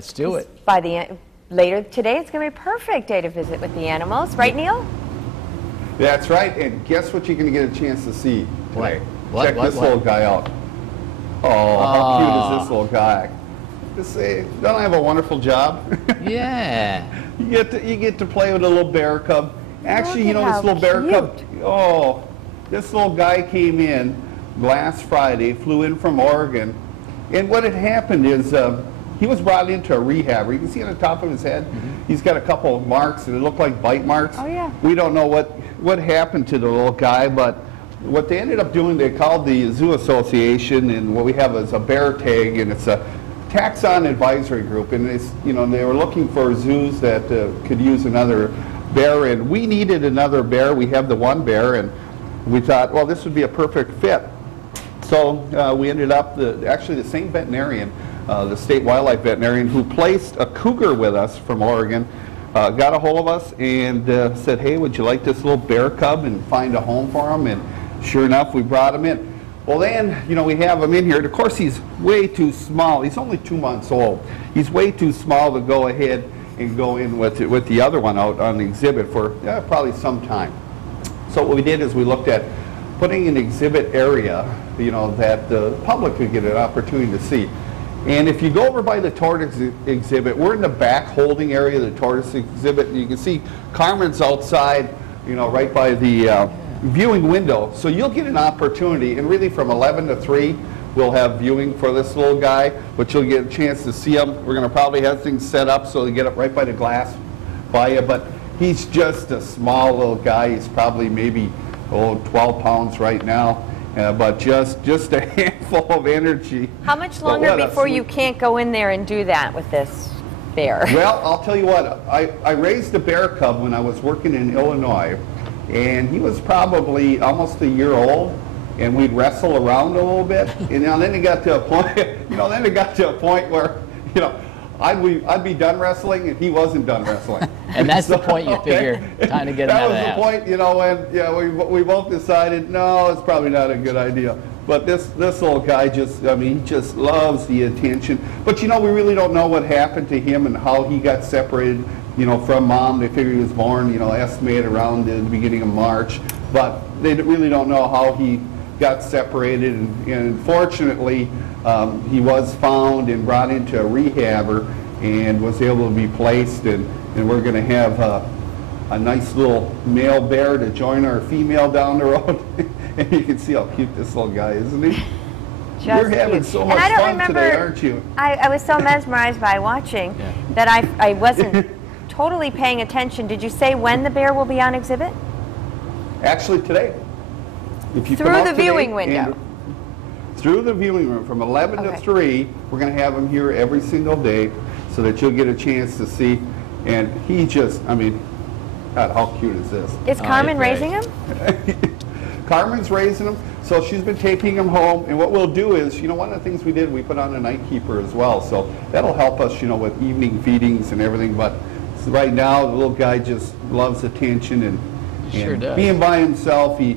Let's do it. By the later today, it's going to be a perfect day to visit with the animals, right, Neil? That's right, and guess what you're going to get a chance to see today? Check this little guy out. Oh, how cute is this little guy? Just say, don't I have a wonderful job? Yeah. You get to play with a little bear cub. Actually, you know, this little bear cub. Oh, this little guy came in last Friday, flew in from Oregon, and what had happened is he was brought into a rehab. You can see on the top of his head, he's got a couple of marks that look like bite marks. Oh yeah. We don't know what happened to the little guy, but what they ended up doing, they called the Zoo Association, and what we have is a bear tag, and it's a taxon advisory group, and it's, you know, they were looking for zoos that could use another bear, and we needed another bear. We have the one bear, and we thought, well, this would be a perfect fit. So we ended up, actually the same veterinarian, the state wildlife veterinarian who placed a cougar with us from Oregon, got a hold of us and said, hey, would you like this little bear cub, and find a home for him, and sure enough, we brought him in. Well then, you know, we have him in here, and of course he's way too small. He's only 2 months old. He's way too small to go ahead and go in with the other one out on the exhibit for probably some time. So what we did is we looked at putting an exhibit area, you know, that the public could get an opportunity to see. And if you go over by the tortoise exhibit, we're in the back holding area of the tortoise exhibit, and you can see Carmen's outside, you know, right by the viewing window. So you'll get an opportunity, and really from 11 to 3, we'll have viewing for this little guy, but you'll get a chance to see him. We're going to probably have things set up so they get up right by the glass by you, but he's just a small little guy. He's probably maybe 12 pounds right now. But just a handful of energy. How much longer before you can't go in there and do that with this bear? Well, I'll tell you what, I raised a bear cub when I was working in Illinois, and he was probably almost a year old, and we'd wrestle around a little bit, and you know, then it got to a point, where, you know, I'd be done wrestling, and he wasn't done wrestling. And that's the point you figure, time to get him out of the house. That was the point, you know, when we both decided, no, it's probably not a good idea. But this little guy just, I mean, he just loves the attention. But, you know, we really don't know what happened to him and how he got separated, you know, from mom. They figure he was born, you know, estimated around the beginning of March. But they really don't know how he got separated. And fortunately, he was found and brought into a rehabber and was able to be placed, and we're going to have a nice little male bear to join our female down the road. And you can see how cute this little guy is, isn't he? You're having so much fun today, aren't you? I was so mesmerized by watching that I wasn't totally paying attention. Did you say when the bear will be on exhibit? Actually today. If you through the viewing window. Through the viewing room from 11 to 3, we're going to have him here every single day so that you'll get a chance to see. And he just, I mean, God, how cute is this? Is Carmen raising him? Carmen's raising him, so she's been taking him home. And what we'll do is, you know, one of the things we did, we put on a night keeper as well. So that'll help us, you know, with evening feedings and everything. But right now, the little guy just loves attention, and sure does. Being by himself, he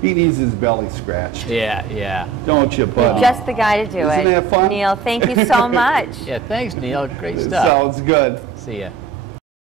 needs his belly scratched. Yeah. Don't you, buddy? You're just the guy to do it. Isn't that fun? Neil, thank you so much. Yeah, thanks, Neil. Great stuff. Sounds good. See ya.